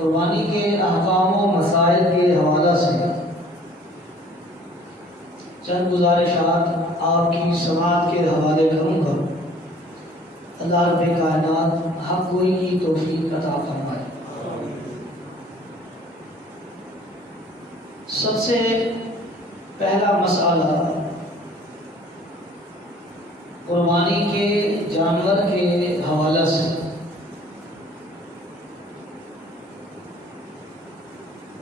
قربانی کے احکام و مسائل کے حوالہ سے چند گزارشات آپ کی سماعت کے حوالے کروں گا۔ اللہ رب کائنات حق گوئی کی توفیق عطا فرمائے۔ سب سے پہلا مسئلہ قربانی کے جانور کے حوالہ سے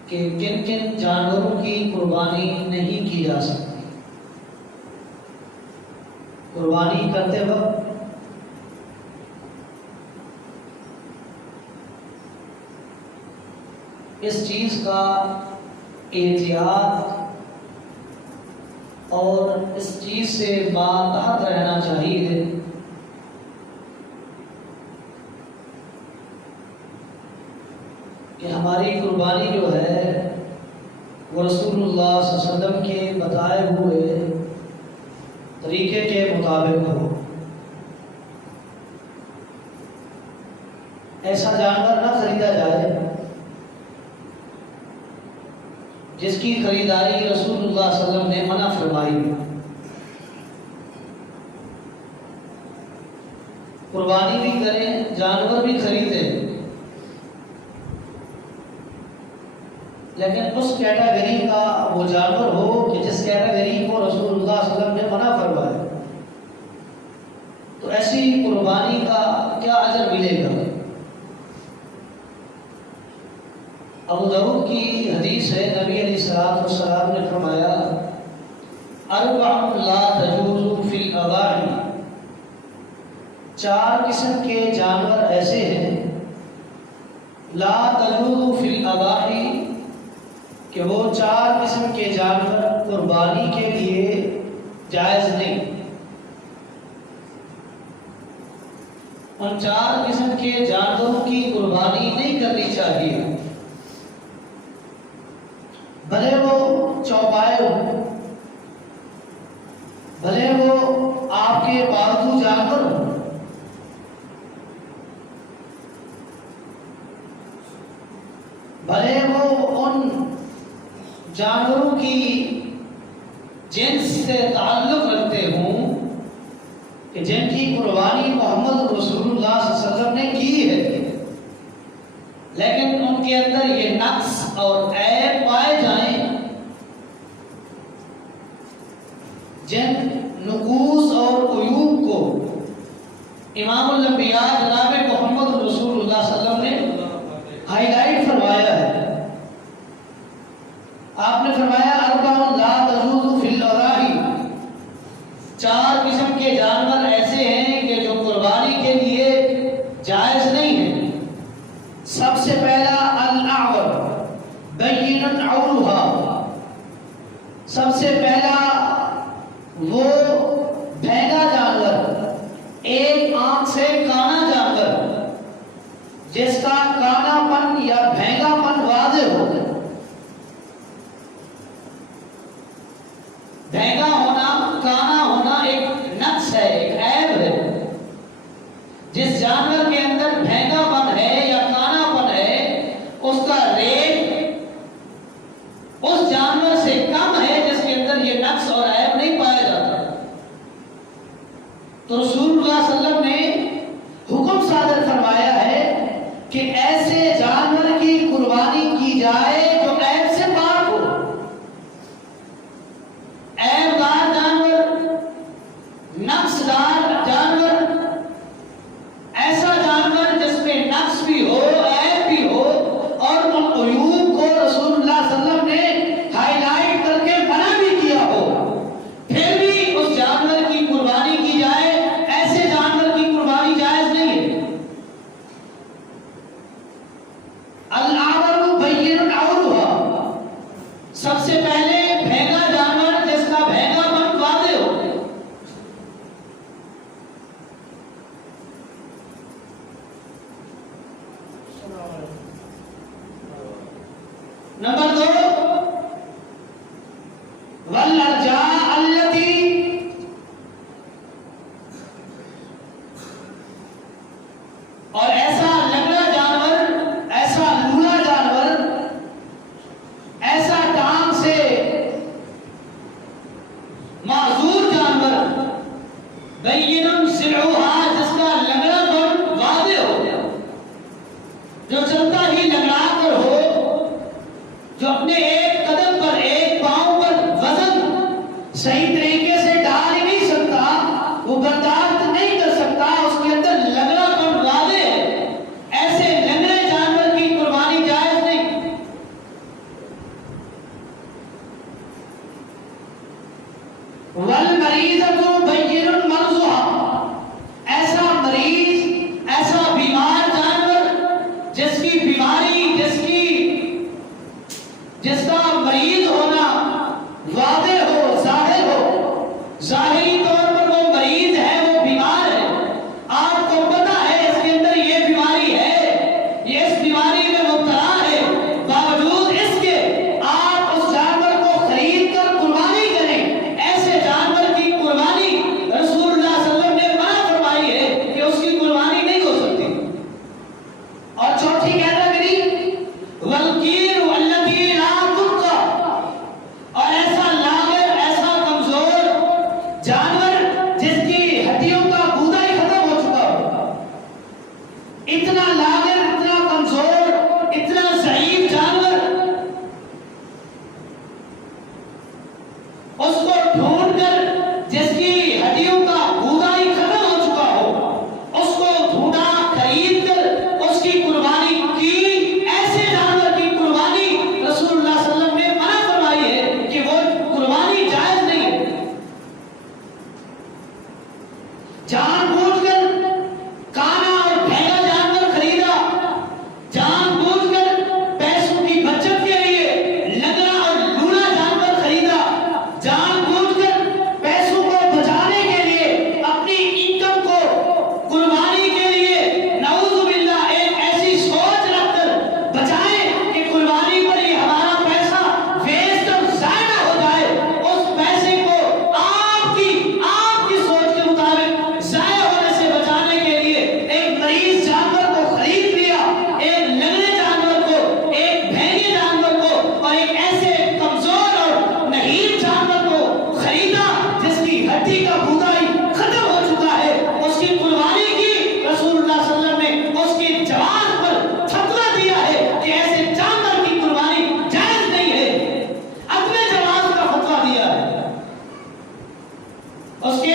کہ کن کن جانوروں کی قربانی نہیں کی جا سکتی۔ قربانی کرتے وقت اس چیز کا احتیاط اور اس چیز سے ماتحت رہنا چاہیے کہ ہماری قربانی جو ہے وہ رسول اللہ صلی اللہ علیہ وسلم کے بتائے ہوئے طریقے کے مطابق ہو۔ ایسا جانور نہ خریدا جائے جس کی خریداری رسول اللہ صلی اللہ علیہ وسلم نے منع فرمائی۔ قربانی بھی کریں، جانور بھی خریدیں، لیکن اس کیٹیگری کا وہ جانور ہو کہ جس کیٹیگری کو رسول اللہ صلی اللہ علیہ وسلم نے منع فرمایا۔ تو ایسی قربانی کا کیا اجر ملے گا؟ ابو داؤد کی حدیث ہے، نبی علیہ الصلوۃ والسلام نے فرمایا اربع لا تجوز فی الاضاحی، چار قسم کے جانور ایسے ہیں لا تجوز فی الاضاحی کہ وہ چار قسم کے جانور قربانی کے لیے جائز نہیں۔ ان چار قسم کے جانوروں کی قربانی نہیں کرنی چاہیے، بھلے وہ چوپائے ہوں، بھلے وہ آپ کے پالتو جانور ہوں، بھلے وہ ان جانوروں کی جنس سے تعلق رکھتے ہوں کہ جن کی قربانی محمد رسول اللہ صلی اللہ علیہ وسلم نے کی ہے، لیکن ان کے اندر یہ نقص اور عیب پائے جائیں جن نقوص اور عیوب کو امام الانبیاء جناب محمد رسول اللہ صلی اللہ علیہ وسلم نے ہائی لائٹ فرمایا ہے۔ آپ نے فرمایا اربع لا تجوز فی الاضاحی، چار قسم کے جانور ایسے ہیں کہ جو قربانی کے لیے جائز نہیں ہیں۔ سب سے پہلا الاعور بین عورها، سب سے پہلا وہ بھینگا جانور، ایک آنکھ سے کانا جانور جس کا کانا پن یا بھینگا پن واضح ہو۔ بھینگا ہونا، کانا ہونا ایک نقص ہے، ایک عیب ہے۔ جس جانور کے اندر بھینگا پن ہے یا کانا پن ہے، اس کا ریٹ اس جانور سے کم ہے جس کے اندر یہ نقص اور عیب نہیں پایا جاتا۔ تو رسول اللہ صلی اللہ علیہ وسلم نے حکم صادر فرمایا ہے کہ ایسے جانور کی قربانی کی جائے جو عیب سے پاک ہو۔ عیب دار جانور، نقص دار جانور، ایسا جانور جس میں نقص بھی ہو، عیب بھی ہو، اور ان عیوب کو رسول اللہ صلی اللہ علیہ وسلم نے ہائی لائٹ کر کے منع بھی کیا ہو، پھر بھی اس جانور کی قربانی کی جائے، ایسے جانور کی قربانی جائز نہیں ہے۔ الاعور بین عورها، سب سے پہلے بھینگا جانور جس کا بھینگا پن واضح ہو۔ نمبر 2 والارجاء التي، اور ایسا لنگڑا جانور، ایسا لولا جانور جو اپنے ایک قدم پر ایک پاؤں پر وزن صحیح طریقے سے ڈال ہی نہیں سکتا، وہ برداشت نہیں کر سکتا، اس کے اندر لگنا پن واضح ہے، ایسے لنگڑے جانور کی قربانی جائز نہیں۔ والمریضۃ بین مرضها، ایسا مریض، ایسا بیمار جانور جس کی بیماری، جس کا مریض ہونا واضح ہو، ظاہر ہو، ظاہری طور پر وہ مریض ہے، وہ بیمار ہے، آپ کو پتا ہے اس کے اندر یہ بیماری ہے، یہ اس بیماری میں مبتلا ہے، باوجود اس کے آپ اس جانور کو خرید کر قربانی کریں، ایسے جانور کی قربانی رسول اللہ صلی اللہ علیہ وسلم نے منع فرمائی ہے کہ اس کی قربانی نہیں ہو سکتی۔ اور چوتھی کیٹیگری والقیر الذی لا تبقى، اور ایسا لاغر، ایسا کمزور جانور جس کی ہڈیوں کا گودا ہی ختم ہو چکا ہو، اتنا لاغر، اتنا کمزور، اتنا ضعیف جانور، اس کو ڈھونڈ کر جس کی ہڈیوں کا گودا ہی ختم ہو چکا ہو، اس کو ڈھونڈا، خرید کر اس کی قربانی کی، ایسے جانور کی قربانی رسول اللہ صلی اللہ علیہ وسلم نے منع فرمائی ہے کہ وہ قربانی جائز نہیں ہے۔ جان بوجھ کر کانا اور بھینگا جانور خریدا، جان بوجھ کر پیسوں کی بچت کے لیے لنگڑا اور لولا جانور خریدا، جان بوجھ کر پیسوں کو بچانے کے لیے، اپنی انکم کو قربانی کے لیے، نعوذ باللہ ایک ایسی سوچ رکھ کر بچائیں کہ قربانی پر یہ ہمارا پیسہ ویسٹ اور ضائع نہ ہو جائے، اس پیسے کو آپ کی سوچ کے مطابق ضائع ہونے سے بچانے کے لیے ایک مریض جانور کو خرید لیا، ایک لنگڑے جانور کو، ایک بھینگے جانور کو، اور ایک ایسے کمزور اور نحیف جانور کو خریدا جس کی ہڈی کا گودا ہی ختم ہو چکا ہے، اس کی قربانی کی۔ رسول اللہ صلی اللہ علیہ وسلم نے اس کے جواز پر فتویٰ دیا ہے کہ ایسے جانور کی قربانی جائز نہیں ہے، عدم جواز کا فتویٰ دیا ہے، اس کے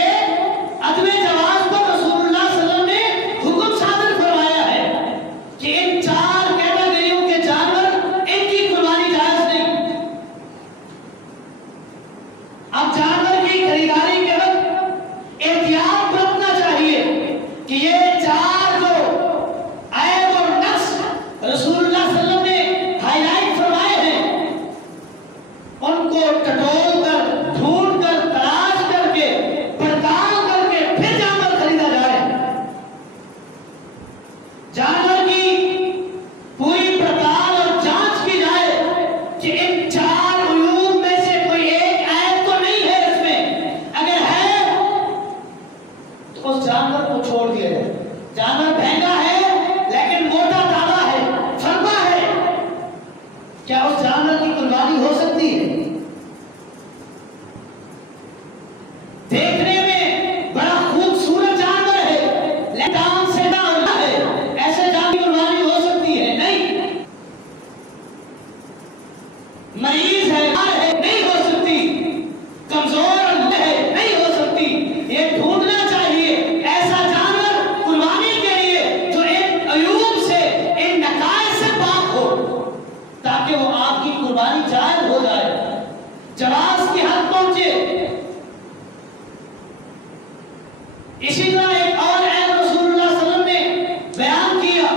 عدم جواز پر رسول اللہ صلی اللہ علیہ وسلم نے حکم صادر فرمایا ہے کہ ان چار کیٹیگریوں کے جانور، ان کی قربانی جائز نہیں۔ اب جانور کی خریداری کے وقت احتیاط برتنا چاہیے کہ یہ چار جو عیب اور نقص رسول اللہ صلی اللہ علیہ وسلم نے ہائی لائٹ فرمائے ہیں، ان کو ٹٹول کر، ڈھونڈ کر، تلاش کر کے، پڑتال کر کے پھر جانور خریدا جائے۔ جانور کی پوری پڑتال اور جانچ کی جائے کہ ان چار عیوب میں سے کوئی ایک عیب تو نہیں ہے اس میں، اگر ہے تو اس جانور کو چھوڑ دیا جائے۔ جانور بھینگا ہے لیکن موٹا تازہ ہے، فرما ہے، کیا اس جانور کی قربانی ہو سکتی ہے؟ دیکھنے میں بڑا خوبصورت جانور ہے، لیکن سے نہ ہے، ایسے جانور کی قربانی ہو سکتی ہے؟ نہیں۔ مریض ہے، نہیں ہو سکتی، کمزور ہے، نہیں ہو سکتی۔ یہ ڈھونڈنا چاہیے ایسا جانور قربانی کے لیے جو ان عیوب سے، ان نقائص سے پاک ہو، تاکہ وہ آپ کی قربانی جائز ہو جائے، جواز کی حد پہنچے۔ اسی طرح ایک اور عیب رسول اللہ صلی اللہ علیہ وسلم نے بیان کیا،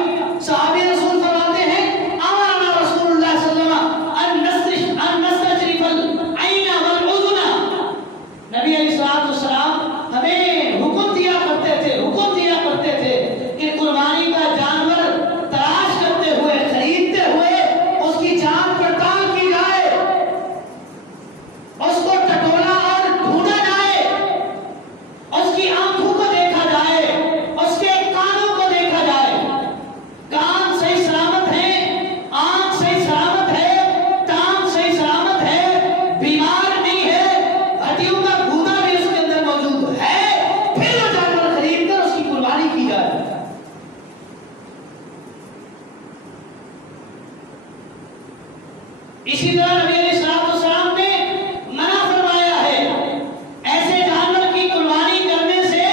صحابی رسول فرماتے ہیں امرنا رسول اللہ صلی اللہ علیہ وسلم ان نستشرف العین والاذن، نبی علیہ السلام ہمیں حکم دیا کرتے تھے کہ قربانی کا جانور تلاش کرتے ہوئے، خریدتے ہوئے اس کی جانچ پڑتال کی جائے، اس کو ٹٹولا اور ڈھونڈا جائے، اس کی آنکھوں کو دیکھا اسی طرح نبی علیہ السلام نے منع فرمایا ہے ایسے جانور کی قربانی کرنے سے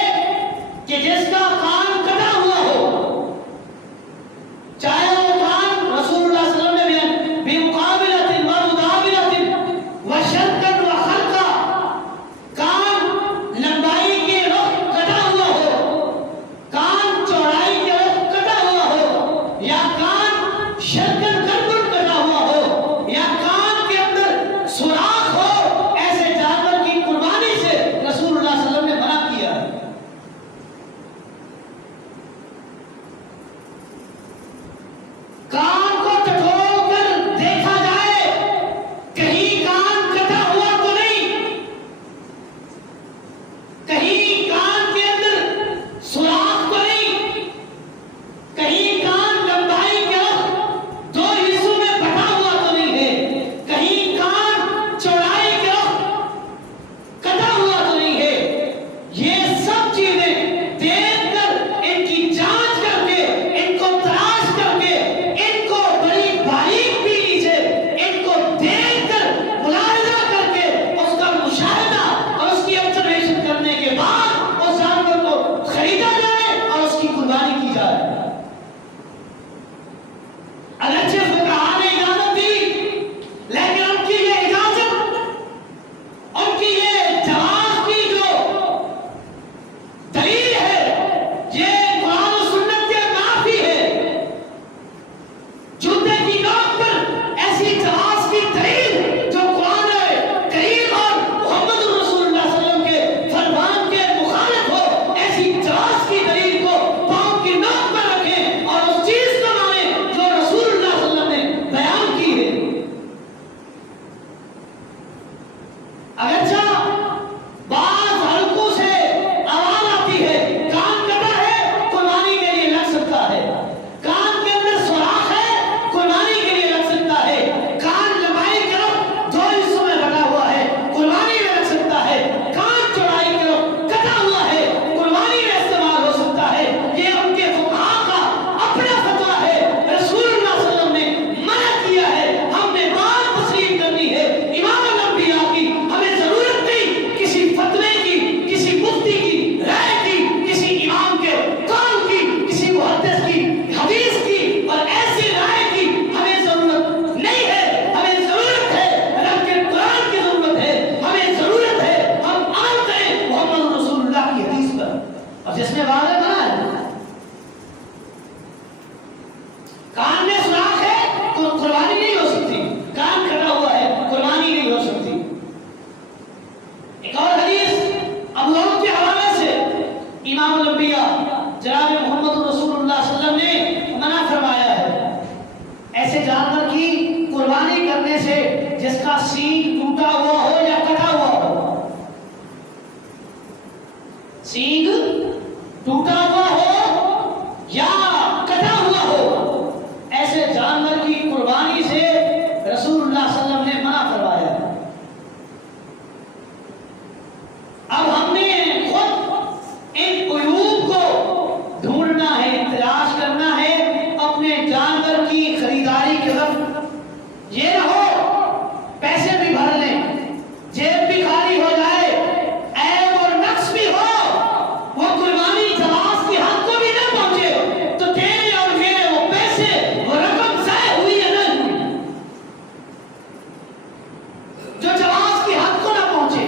کہ جس کا کان کٹا ہوا ہو، چاہے وہ کان رسول اللہ صلی اللہ علیہ وسلم نے بمقابلۃ و مدابلۃ و شرکۃ و خرقہ، کان لمبائی کے رخ کٹا ہوا ہو، کان چوڑائی کے رخ کٹا ہوا ہو، یا کان شرکت گردن کٹا ہوا ہو، یا کان کے اندر سوراخ ہو، ایسے جانور کی قربانی سے رسول اللہ صلی اللہ علیہ وسلم نے منع کیا ہے۔ کان کو ٹٹول کر دیکھا جائے کہیں کان کٹا ہوا تو نہیں، کہیں کان کے اندر سوراخ تو نہیں، کہیں کان لمبائی کے رخ دو حصوں میں بٹا ہوا تو نہیں ہے، کہیں کان چوڑائی کے رخ کٹا ہوا تو نہیں ہے۔ یہ سب چیزیں دیکھ کر ان کی جانچ کر کے، ان کو تلاش کر کے، ان کو بڑی باریک بینی سے ان کو دیکھ کر ملاحظہ کر کے اس کا مشاہدہ اور اس کی آبزرویشن کرنے کے بعد اس جانور کو خریدا جائے اور اس کی قربانی کی جائے۔ اگرچہ فقہاء نے اجازت دی، لیکن ان کی یہ اجازت، ان کی یہ جواز کی جو دلیل ہے، یہ قرآن و سنت کے منافی ہے۔ جوتے کی نوک پر ایسی جواز کی دلیل جو قرآن کریم اور محمد رسول اللہ صلی اللہ علیہ وسلم کے فرمان کے مخالف ہو، ایسی جواز کی دلیل کو پاؤں کی نوک پر رکھیں اور اس چیز کو مانیں جو رسول اللہ صلی اللہ علیہ وسلم نے بیان کی ہے۔ اگرچہ بعض حلقوں سے آواز آتی ہے کان کٹا ہے قربانی کے لیے لگ سکتا ہے، کان کے اندر سوراخ ہے قربانی کے لیے لگ سکتا ہے، کان لمبائی کے رخ دو حصوں میں بٹا ہوا ہے قربانی میں لگ سکتا ہے، کان چوڑائی کے رخ کٹا ہوا ہے قربانی میں استعمال ہو سکتا ہے۔ یہ ان کے فقہاء کا اپنا فتویٰ ہے، رسول اللہ صلی اللہ علیہ وسلم نے منع کیا ہے۔ ہم نے بات تسلیم کرنی ہے امام الانبیاء کی، ہمیں ضرورت نہیں کسی فتوے کی، کسی مفتی کی رائے کی، کسی امام کے قول کی، کسی محدث کی حدیث کی اور ایسی رائے کی ہمیں ضرورت نہیں ہے۔ ہمیں ضرورت ہے رب کے قرآن کی ضرورت ہے، ہمیں ضرورت ہے ہم عمل کریں محمد رسول اللہ کی حدیث پر، اور جس میں واضح بنا ہے کان میں سوراخ ہے قربانی نہیں ہو سکتی، کان کٹا ہوا ہے قربانی نہیں ہو سکتی۔ ایک اور حدیث ابو داؤد کے حوالے سے امام الانبیاء جناب محمد رسول اللہ صلی اللہ علیہ وسلم نے منع فرمایا ہے ایسے جانور کی قربانی کرنے سے جس کا سینگ ٹوٹا ہوا ہو یا کٹا ہوا ہو، سینگ ٹوٹا ہوا ہو یا کٹا ہوا ہو، ایسے جانور کی قربانی سے رسول اللہ صلی اللہ علیہ وسلم نے منع فرمایا ہے۔ اب ہم نے خود ان عیوب کو ڈھونڈنا ہے، تلاش کرنا ہے اپنے جانور کی خریداری کے وقت۔ یہ نہ ہو پیسے بھی بھر لیں، جیب بھی خالی ہو جائے، عیب اور نقص بھی ہو، وہ قربانی جواز کی حد کو بھی نہ پہنچے تو تیرے اور میرے وہ پیسے وہ رقم ضائع ہوئی یا نہیں ہوئی، جو جواز کی حد کو نہ پہنچے،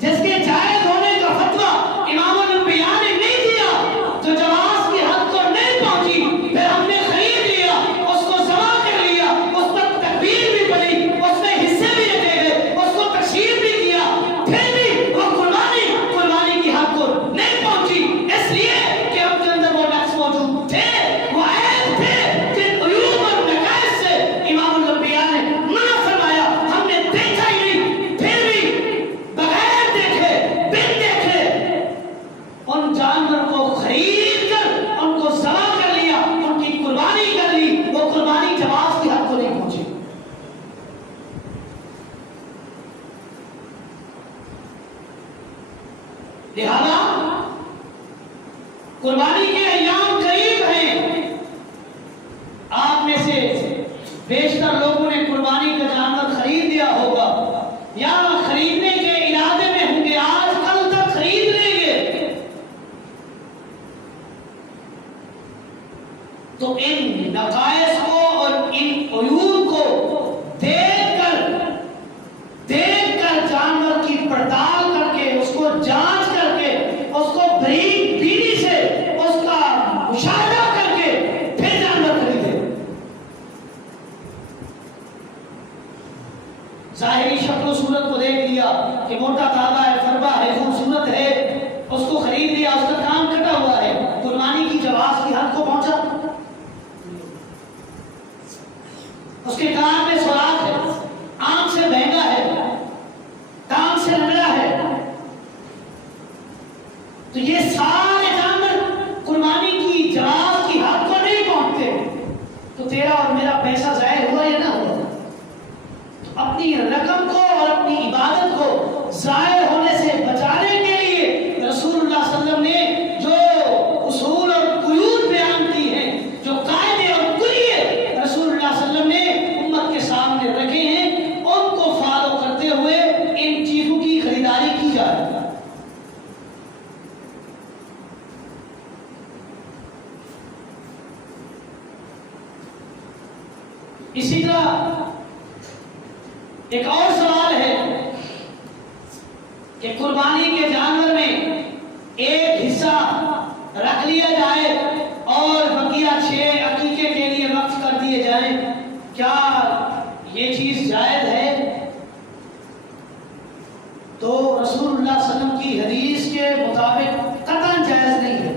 جس کے جائز ہونے کا فتویٰ امام الانبیاء نے نہیں دیا، جو جواز کی حد کو نہیں پہنچی، پھر ہم نے خرید لیا، اس کو ذبح کر لیا، اس پر تکبیر بھی پڑی، اس میں حصے بھی رکھے گئے، اس کو تقسیم بھی کیا، پھر بھی وہ قربانی کی حد کو نہیں پہنچی، اس لیے کہ ہم کے اندر وہ نقص موجود تھے، وہ عیب تھے، جن عیوب اور نقائص سے امام الانبیاء نے منع فرمایا۔ ہم نے دیکھا ہی نہیں، پھر بھی بغیر دیکھے بن دیکھے ان جانور کو خرید کر ان کو ذبح کر لیا، ان کی قربانی کر لی، وہ قربانی جواز کی حد کو نہیں پہنچی۔ لہذا قربانی کے ایام قریب ہیں، آپ میں سے بیشتر لوگوں نے قربانی قربانی کا جانور خرید لیا ہوگا یا خریدنے کے ارادے میں ہوں گے، آج کل تک خرید لیں گے، تو ان نقائص کو اور ان عیوب کو دیکھ کر جانور کی پڑتال کر کے، اس کو جانچ کر کے، اس کو بریک بینی سے اس کا مشاہدہ کر کے پھر جانور خریدے۔ ظاہری شکل و صورت کو دیکھ لیا کہ موٹا تازہ ہے، فربا ہے، خوبصورت ہے، اس کو خرید لیا، اس کا کام کٹا ہوا ہے، قربانی کی جواز کی حد کو پہنچا، اس کے کان میں سوراخ ہے، آنکھ سے بہنگا ہے، کام سے لگڑا ہے، تو یہ سارے جانور قربانی کی جواز کی حد کو نہیں پہنچتے، تو تیرا اور میرا پیسہ ضائع ہوا یا نہ ہوا؟ اپنی رقم کو اور اپنی عبادت کو ضائع ہونے سے بچانے کے لیے رسول اللہ صلی اللہ علیہ وسلم نے جو اصول اور قیود بیان کی ہیں، جو قاعدے اور کلیے رسول اللہ صلی اللہ علیہ وسلم نے امت کے سامنے رکھے ہیں، ان کو فالو کرتے ہوئے ان چیزوں کی خریداری کی جائے۔ اسی طرح ایک اور سوال ہے کہ قربانی کے جانور میں ایک حصہ رکھ لیا جائے اور بقیہ 6 عقیقے کے لیے وقف کر دیے جائیں، کیا یہ چیز جائز ہے؟ تو رسول اللہ صلی اللہ علیہ وسلم کی حدیث کے مطابق قطعاً جائز نہیں ہے۔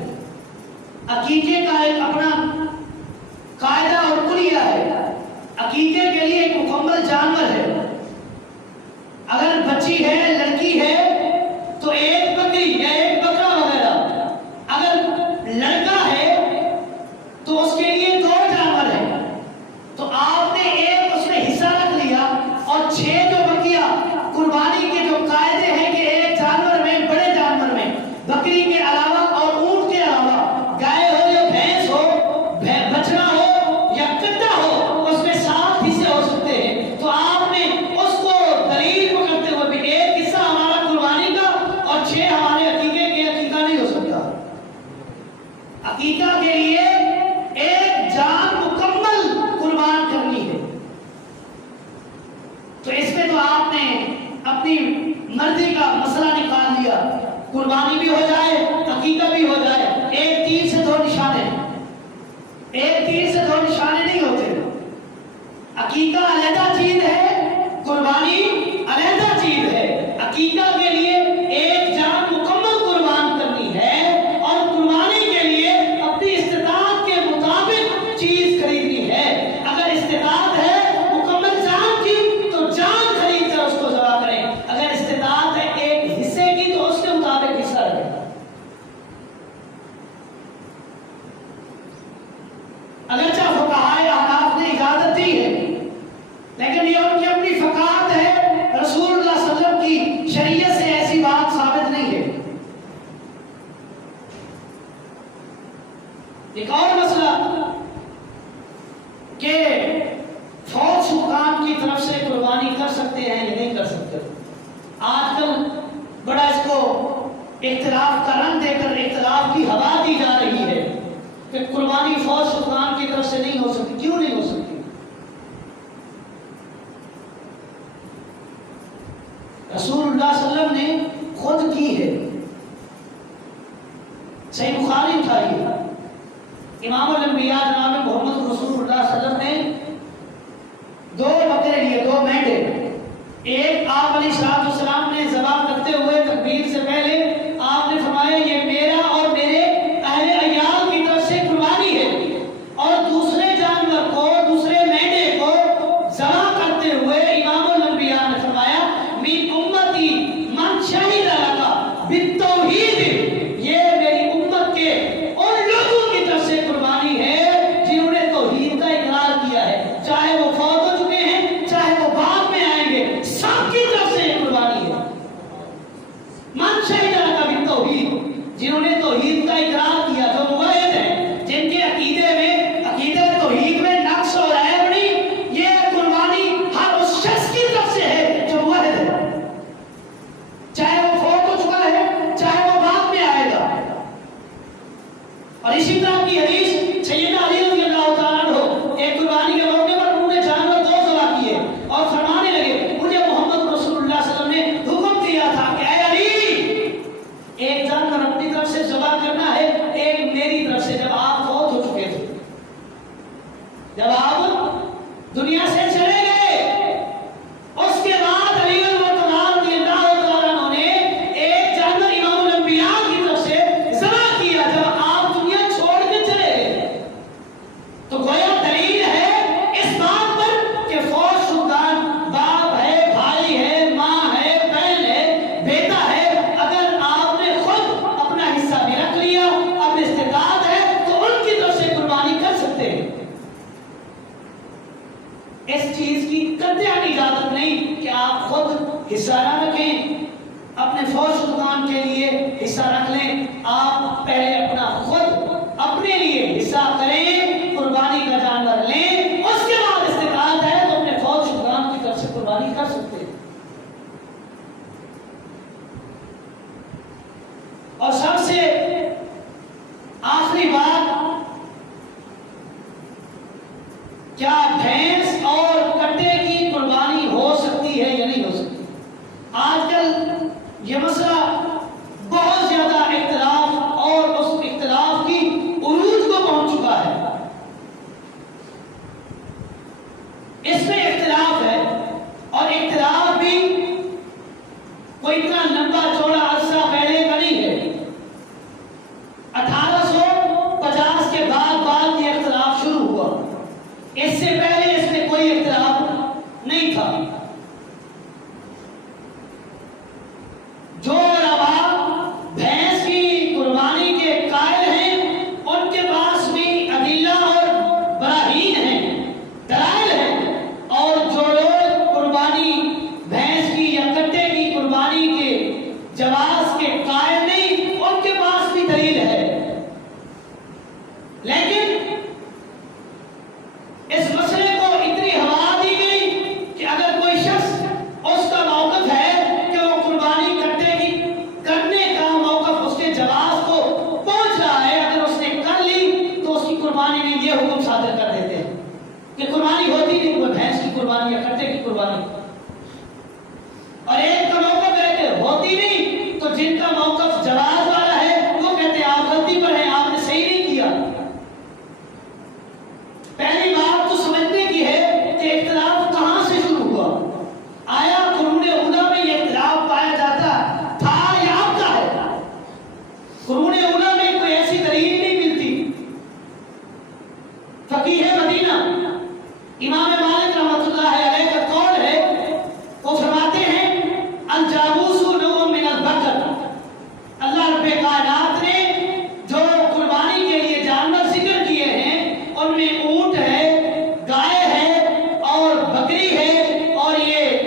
عقیقے کا ایک اپنا قاعدہ اور کلیہ ہے، عقیقے کے لیے ایک مکمل جانور ہے، اگر بچی ہے، لڑکی ہے تو ایک بکری یا ایک بکرا وغیرہ، اگر لڑکا ہے تو اس کے لیے 2 جانور ہیں، تو آپ نے ایک اس میں حصہ رکھ لیا اور 6 جو بقیہ قربانی کے جو قاعدے ہیں کہ ایک جانور میں، بڑے جانور میں، بکری کے علاوہ اور اونٹ کے علاوہ گائے ہو یا بھینس ہو، بچڑا ہو یا کٹا ہو، اس میں 7 حصے ہو سکتے ہیں، تو آپ نے اس کو دلیل پکڑتے ہوئے بھی ایک حصہ ہمارا قربانی کا اور 6 ہمارے عقیقے کے، عقیقہ نہیں ہو سکتا۔ عقیقہ کے لیے ایک جان مکمل قربان کرنی ہے، تو اس میں تو آپ نے اپنی مرضی کا مسئلہ نکال لیا، قربانی بھی ہو جائے، عقیقہ بھی ہو جائے، ایک تیر سے 2 نشانے، ایک تیر سے 2 نشانے نہیں ہوتے۔ عقیقہ علیحدہ چیز ہے، قربانی علیحدہ چیز ہے۔ عقیقہ کے لیے ایک جان مکمل قربان کرنی ہے اور قربانی کے لیے اپنی استطاعت کے مطابق چیز خریدنی ہے۔ اگر استطاعت ہے مکمل جان کی تو جان خرید کر اس کو ذبح کریں، اگر استطاعت ہے ایک حصے کی تو اس کے مطابق حصہ رکھیں۔ اگرچہ فقہائے احناف نے اجازت دی ہے، لیکن یہ ان کی اپنی فقاہت ہے، رسول اللہ صلی اللہ علیہ وسلم کی شریعت سے ایسی بات ثابت نہیں ہے۔ ایک اور مسئلہ کہ فوج حکام کی طرف سے قربانی کر سکتے ہیں یا نہیں کر سکتے۔ آج کل بڑا اس کو اختلاف کا رنگ دے کر اختلاف کی ہوا دی جا رہی ہے کہ قربانی فوج حکام کی طرف سے نہیں ہو سکتی۔ کیوں نہیں ہو سکتی؟ رسول اللہ صلی اللہ علیہ وسلم نے خود کی ہے، صحیح بخاری اٹھائیے، امام الانبیاء جناب محمد رسول اللہ صلی اللہ علیہ وسلم نے 2 بکرے لیے، 2 مینڈے، ایک آپ علیہ السلام نے ذبح کرتے ہوئے تکبیر سے پہلے آپ نے فرمایا یہ میرا اور میرے اہل عیال کی طرف سے قربانی ہے، اور دوسرے جانور کو، دوسرے مینڈے کو ذبح کرتے ہوئے امام الانبیاء نے فرمایا من امتی من شہد لکا بالتوحید، یہ میری امت کے ان لوگوں کی طرف سے قربانی ہے جنہوں نے توحید کا اقرار کیا ہے، چاہے وہ فوت ہو چکے ہیں چاہے وہ بعد میں آئیں گے، سب کی طرف سے یہ قربانی ہے۔ من شہد اس چیز کی قطعاً اجازت نہیں کہ آپ خود حصہ نہ رکھیں، اپنے فوج دکان کے لیے حصہ رکھ لیں. آپ پہلے اپنا خود اپنے لیے حصہ کریں، قربانی کا جانور لیں، اس کے بعد استطاعت ہے تو اپنے فوج دکان کی طرف سے قربانی کر سکتے ہیں. اور سب سے آخری بات، کیا بھینس اور کٹے کی قربانی ہو سکتی ہے یا نہیں ہو سکتی؟ آج کل یہ مسئلہ بہت زیادہ اختلاف اور اس اختلاف کی عروج کو پہنچ چکا ہے. اس میں اختلاف ہے اور اختلاف بھی کوئی اتنا لمبا چوڑا عرصہ پہلے کا نہیں ہے. 1850 کے بعد یہ اختلاف شروع ہوا. اس سے پہلے اس میں کوئی اختلاف نہیں تھا. جو علماء بھینس کی قربانی کے قائل ہیں ان کے پاس بھی ادلہ اور براہین ہیں، دلائل ہیں، اور جو لوگ قربانی بھینس کی یا کٹے کی قربانی کے جواز کے قائل نہیں ان کے پاس بھی دلیل ہے. لیکن اس مسئلے کو اتنی ہوا دی گئی کہ اگر کوئی شخص اس کا موقف ہے کہ وہ قربانی کٹے کی کرنے کا موقف اس کے جواز کو پہنچ رہا ہے، اگر اس نے کر لی تو اس کی قربانی میں یہ حکم صادر کر دیتے ہیں کہ قربانی ہوتی نہیں، کوئی بھینس کی قربانی یا کٹے کی قربانی. اور ایک کا موقف ہے کہ ہوتی نہیں، تو جن کا موقف جواز والا ہے وہ کہتے ہیں آپ غلطی پر ہیں، آپ نے صحیح نہیں کیا. پہلی بات تو سمجھنے کی ہے کہ اختلاف کہاں سے شروع ہوا. آیا قرون اولیٰ میں یہ اختلاف پایا جاتا تھا یا اب کا ہے؟ قرون اولیٰ میں کوئی ایسی دلیل نہیں ملتی. فقیہ مدینہ امام مالک رحمۃ اللہ علیہ کا قول ہے، وہ فرماتے ہیں الجاموس نوع من البقر. اللہ رب کائنات نے جو قربانی کے لیے جانور ذکر کیے ہیں ان میں اونٹ ہے، گائے ہے اور بکری ہے اور یہ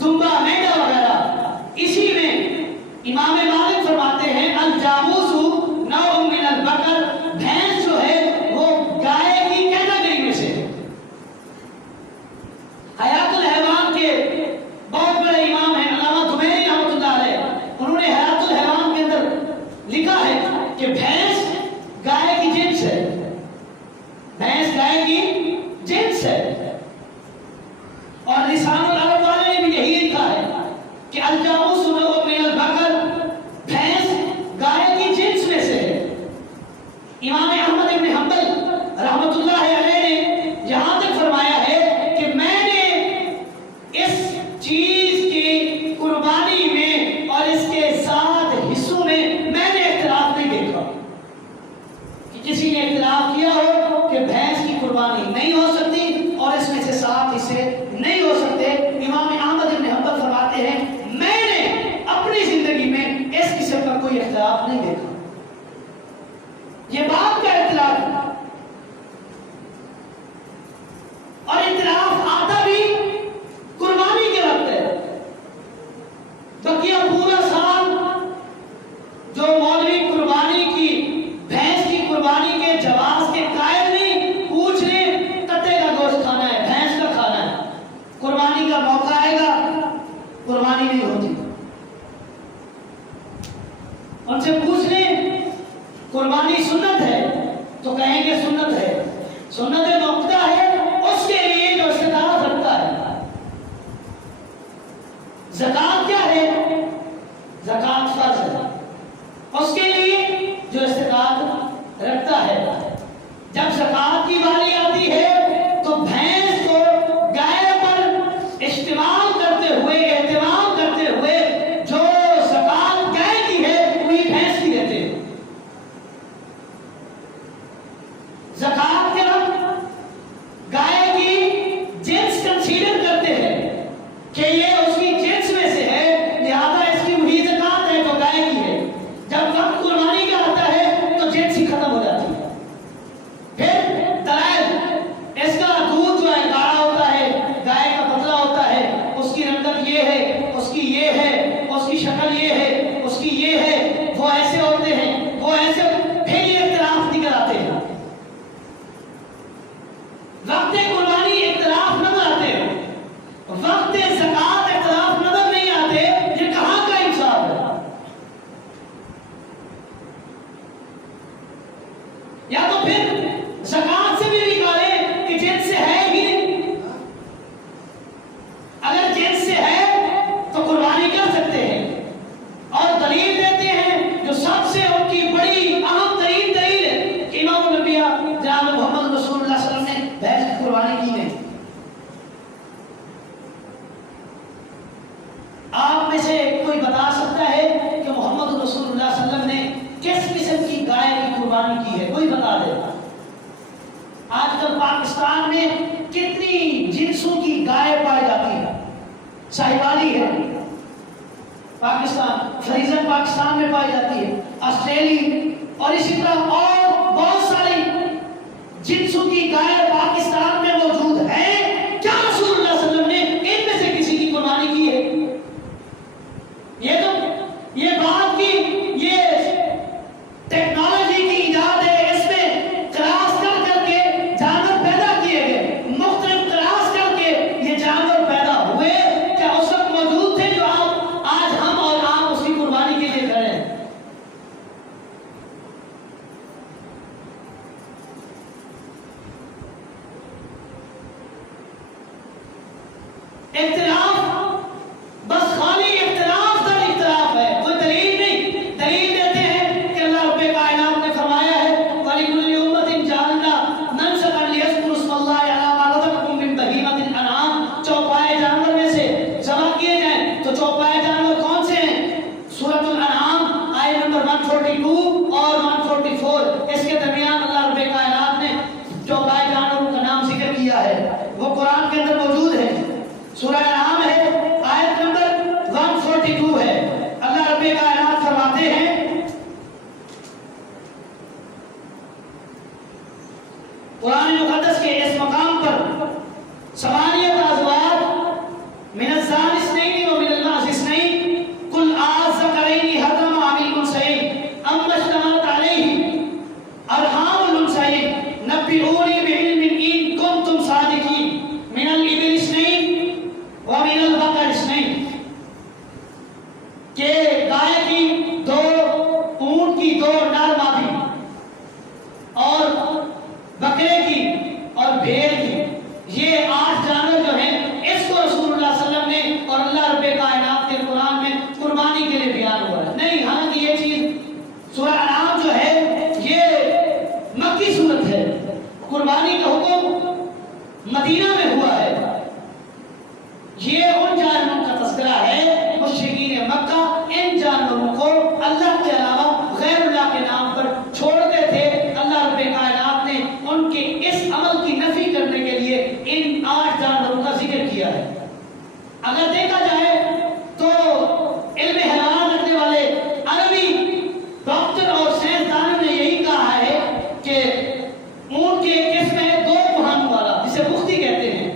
دمبا مینڈا وغیرہ. اسی میں امام مالک فرماتے ہیں الجاموس نوع من البقر، بھینس جو ہے وہ گائے کی کیٹیگری میں سے. حیات الحیوان کے بہت بڑے امام ہیں علامہ دمینی رحمۃ اللہ علیہ، انہوں نے حیات الحیوان کے اندر لکھا ہے کہ بھینس گائے کی جنس ہے، بھینس گائے کی جنس ہے. اور لسان العرب والے نے بھی یہی لکھا ہے کہ الجاموس نوع من البقر، بھینس گائے کی جنس میں سے ہے. امام احمد بن حنبل رحمۃ اللہ علیہ نے یہاں تک فرمایا ہے کہ میں نے اس چیز کی قربانی میں اور اس کے ساتھ حصوں میں نے اختلاف نہیں دیکھا کہ کسی نے اختلاف کیا ہو کہ بھینس کی قربانی نہیں ہو سکتی اور اس میں سے 7 حصے نہیں ہو سکتے. امام احمد بن حنبل فرماتے ہیں میں نے اپنی زندگی میں اس قسم کا کوئی اختلاف نہیں دیکھا. یہ بات کا اختلاف ہے اور اختلاف آتا بھی قربانی کے وقت ہے. بقیہ پورا سال جو مولوی قربانی کی بھینس کی قربانی کے جواز کے قائل نہیں، پوچھ لیں کٹے کا گوشت کھانا ہے، بھینس کا کھانا ہے، قربانی کا موقع آئے گا قربانی نہیں ہوتی. ان سے پوچھ لیں قربانی سنت ہے تو کہیں گے سنت ہے، سنت موقع ہے اس کے لیے جو استطاعت رکھتا ہے. زکات کیا ہے؟ زکات فرض ہے اس کے لیے جو استطاعت رکھتا ہے. جب زکات کی باری آتی ہے تو بھینس کو گائے پر استعمال کرتے ہوئے، اہتمام کرتے ہوئے آپ میں سے کوئی بتا سکتا ہے کہ محمد رسول اللہ صلی اللہ علیہ وسلم نے کس قسم کی گائے کی قربانی کی ہے؟ کوئی بتا دے. آج کل پاکستان میں کتنی جنسوں کی گائے پائی جاتی ہے. شاہیوالی ہے پاکستان، فریزن پاکستان میں پائی جاتی ہے، آسٹریلی اور اسی طرح اور بہت ساری جنسوں کی گائے پاکستان میں موجود ہیں. کیا رسول اللہ صلی اللہ علیہ وسلم نے ان میں سے کسی کی قربانی کی ہے؟ یہ بات کی یہ ٹیکنالوجی کی ایجاد ہے. اس میں کراس کر کے جانور پیدا کیے گئے، مختلف کراس کر کے یہ جانور پیدا ہوئے. کیا اس وقت موجود تھے جو آج ہم اور آپ اس کی قربانی کے لیے کھڑے ہیں؟ اختلاف بس خالی اختلاف در اختلاف ہے، کوئی دلیل نہیں. دلیل دیتے ہیں کہ اللہ رب کائنات نے فرمایا ہے وَلِكُلِّ أُمَّةٍ جَعَلْنَا مَنسَكًا لِيَذْكُرُوا اسْمَ اللَّهِ عَلَىٰ مَا رَزَقَهُم مِّن بَهِيمَةِ الْأَنْعَامِ. چوپائے جانور میں سے ذبح کیے جائیں تو چوپائے جانور کون سے ہیں؟ سورۃ الانعام آیت نمبر 142 اور 144، اس کے درمیان اللہ رب کائنات نے چوپائے جانوروں کا نام ذکر کیا ہے. وہ قرآن کے اندر موجود ہے. سورہ انعام ہے، آیت نمبر 142 ہے. اللہ رب کائنات فرماتے ہیں قرآن مقدس کے اس مقام پر ثمانیۃ ازواج من الزان اثنین و من المعز اثنین قل آذکرین حرم ام الانثیین ام اشتملت علیہ ارحام الانثیین نبئونی بعلم ان کنتم صادقین من الابل اثنین ومن البقر اثنین. کہ گائے کی 2، اونٹ کی 2 نر مادی، اور بکرے کی اور بھیڑ کی، یہ 8 جانور جو ہیں اس کو رسول اللہ صلی اللہ علیہ وسلم نے اور اللہ رب کائنات کے قرآن میں قربانی کے لیے بیان ہوا ہے. نہیں، حالانکہ یہ چیز سورہ انعام جو ہے یہ مکی صورت ہے. قربانی کا حکم مدینہ میں ہوا ہے. یہ ان جانوروں کا تذکرہ ہے. مشرکین مکہ ان جانوروں کو اللہ کے علاوہ غیر اللہ کے نام پر چھوڑتے تھے. اللہ رب کائنات نے ان کے اس عمل کی نفی کرنے کے لیے ان 8 جانوروں کا ذکر کیا ہے. اگر دیکھا جائے تو علم حیوان رکھنے والے عربی ڈاکٹر اور سائنسدانوں نے یہی کہا ہے کہ اونٹ کی ایک قسم ہے 2 کوہانوں والا، جسے بختی کہتے ہیں.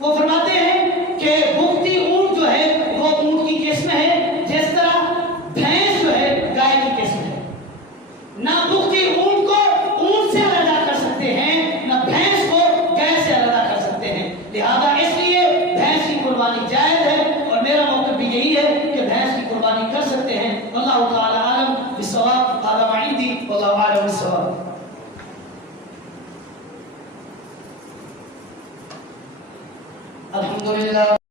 وہ فرماتے ہیں کہ بختی اونٹ جو ہے وہ اونٹ کی قسم ہے جس طرح بھینس جو ہے گائے کی قسم ہے. نہ بختی اونٹ کو اونٹ سے علیحدہ کر سکتے ہیں، نہ بھینس کو گائے سے علیحدہ کر سکتے ہیں. لہذا اس لیے بھینس کی قربانی جائز ہے، اور میرا موقف بھی یہی ہے کہ بھینس کی قربانی کر سکتے ہیں. واللہ تعالی عالم بالصواب. هذا ما عندي والله اعلم بالصواب. الحمدللہ.